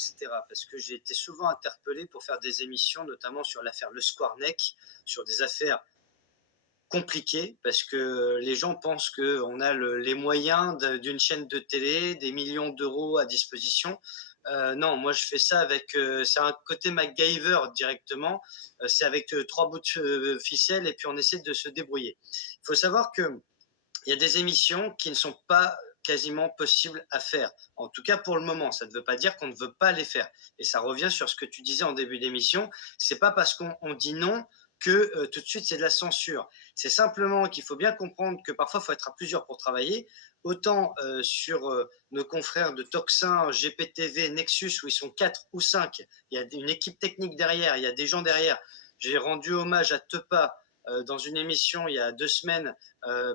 etc. Parce que j'ai été souvent interpellé pour faire des émissions, notamment sur l'affaire Le Squarneck, sur des affaires compliquées, parce que les gens pensent qu'on a les moyens d'une chaîne de télé, des millions d'euros à disposition. Non, moi je fais ça avec, c'est un côté MacGyver directement, c'est avec trois bouts de ficelle et puis on essaie de se débrouiller. Il faut savoir que il y a des émissions qui ne sont pas quasiment possibles à faire. En tout cas pour le moment, ça ne veut pas dire qu'on ne veut pas les faire. Et ça revient sur ce que tu disais en début d'émission, c'est pas parce qu'on dit non que tout de suite c'est de la censure. C'est simplement qu'il faut bien comprendre que parfois il faut être à plusieurs pour travailler. Autant sur nos confrères de Toxin, GPTV, Nexus, où ils sont 4 ou 5, il y a une équipe technique derrière, il y a des gens derrière. J'ai rendu hommage à Tepa dans une émission il y a 2 semaines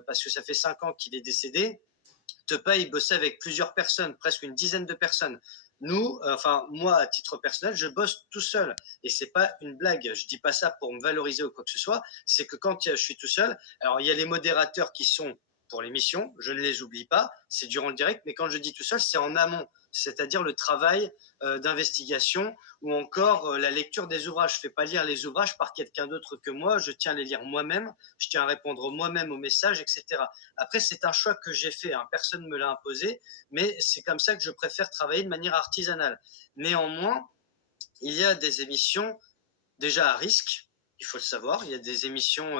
parce que ça fait 5 ans qu'il est décédé. Tepa, il bossait avec plusieurs personnes, presque une dizaine de personnes. Nous, enfin moi à titre personnel, je bosse tout seul et c'est pas une blague. Je dis pas ça pour me valoriser ou quoi que ce soit. C'est que quand je suis tout seul, alors il y a les modérateurs qui sont pour l'émission, je ne les oublie pas, c'est durant le direct, mais quand je dis tout seul, c'est en amont, c'est-à-dire le travail d'investigation ou encore la lecture des ouvrages. Je ne fais pas lire les ouvrages par quelqu'un d'autre que moi, je tiens à les lire moi-même, je tiens à répondre moi-même aux messages, etc. Après, c'est un choix que j'ai fait, hein. Personne ne me l'a imposé, mais c'est comme ça que je préfère travailler de manière artisanale. Néanmoins, il y a des émissions déjà à risque, il faut le savoir. Il y a des émissions,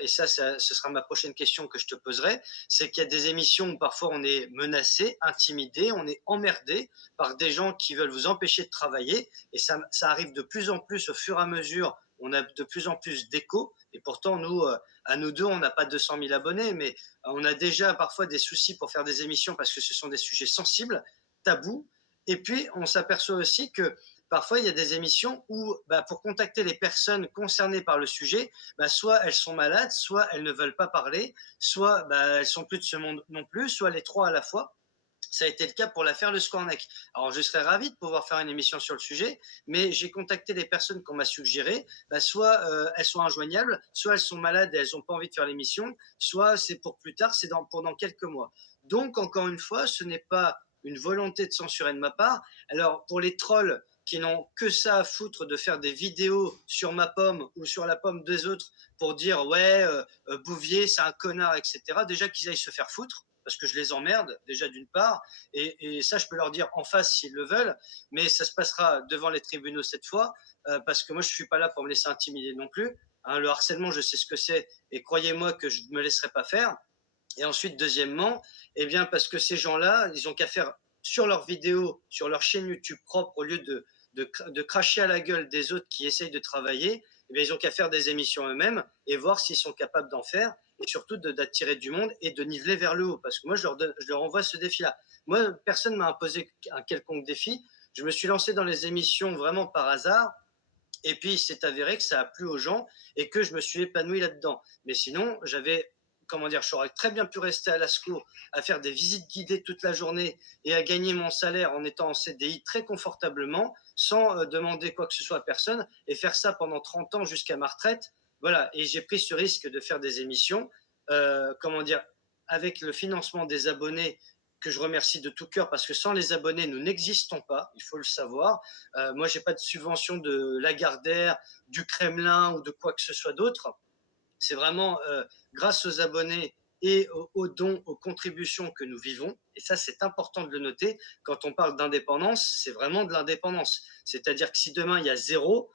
et ce sera ma prochaine question que je te poserai, c'est qu'il y a des émissions où parfois on est menacé, intimidé, on est emmerdé par des gens qui veulent vous empêcher de travailler, et ça arrive de plus en plus au fur et à mesure. On a de plus en plus d'échos, et pourtant nous, à nous deux, on n'a pas 200 000 abonnés, mais on a déjà parfois des soucis pour faire des émissions parce que ce sont des sujets sensibles, tabous, et puis on s'aperçoit aussi que parfois il y a des émissions où pour contacter les personnes concernées par le sujet, soit elles sont malades, soit elles ne veulent pas parler, soit elles sont plus de ce monde non plus, soit les trois à la fois. Ça a été le cas pour l'affaire Le Scornec. Alors, je serais ravi de pouvoir faire une émission sur le sujet, mais j'ai contacté les personnes qu'on m'a suggérées. Soit elles sont injoignables, soit elles sont malades et elles n'ont pas envie de faire l'émission, soit c'est pour plus tard, c'est pendant quelques mois. Donc, encore une fois, ce n'est pas une volonté de censurer de ma part. Alors, pour les trolls qui n'ont que ça à foutre de faire des vidéos sur ma pomme ou sur la pomme des autres pour dire ouais, Bouvier, c'est un connard, etc. Déjà qu'ils aillent se faire foutre parce que je les emmerde déjà d'une part, et ça je peux leur dire en face s'ils le veulent, mais ça se passera devant les tribunaux cette fois, parce que moi je suis pas là pour me laisser intimider non plus, hein. Le harcèlement je sais ce que c'est, et croyez-moi que je ne me laisserai pas faire. Et ensuite deuxièmement, eh bien parce que ces gens-là, ils ont qu'à faire sur leurs vidéos, sur leur chaîne YouTube propre, au lieu de cracher à la gueule des autres qui essayent de travailler, eh bien, ils ont qu'à faire des émissions eux-mêmes et voir s'ils sont capables d'en faire, et surtout d'attirer du monde et de niveler vers le haut. Parce que moi, je leur envoie ce défi-là. Moi, personne ne m'a imposé un quelconque défi. Je me suis lancé dans les émissions vraiment par hasard. Et puis, il s'est avéré que ça a plu aux gens et que je me suis épanoui là-dedans. Mais sinon, j'aurais très bien pu rester à Lascaux à faire des visites guidées toute la journée et à gagner mon salaire en étant en CDI très confortablement, sans demander quoi que ce soit à personne, et faire ça pendant 30 ans jusqu'à ma retraite. Voilà, et j'ai pris ce risque de faire des émissions, comment dire, avec le financement des abonnés, que je remercie de tout cœur, parce que sans les abonnés, nous n'existons pas, il faut le savoir. Moi, j'ai pas de subvention de Lagardère, du Kremlin ou de quoi que ce soit d'autre. C'est vraiment grâce aux abonnés et aux dons, aux contributions que nous vivons. Et ça, c'est important de le noter. Quand on parle d'indépendance, c'est vraiment de l'indépendance. C'est-à-dire que si demain il y a zéro,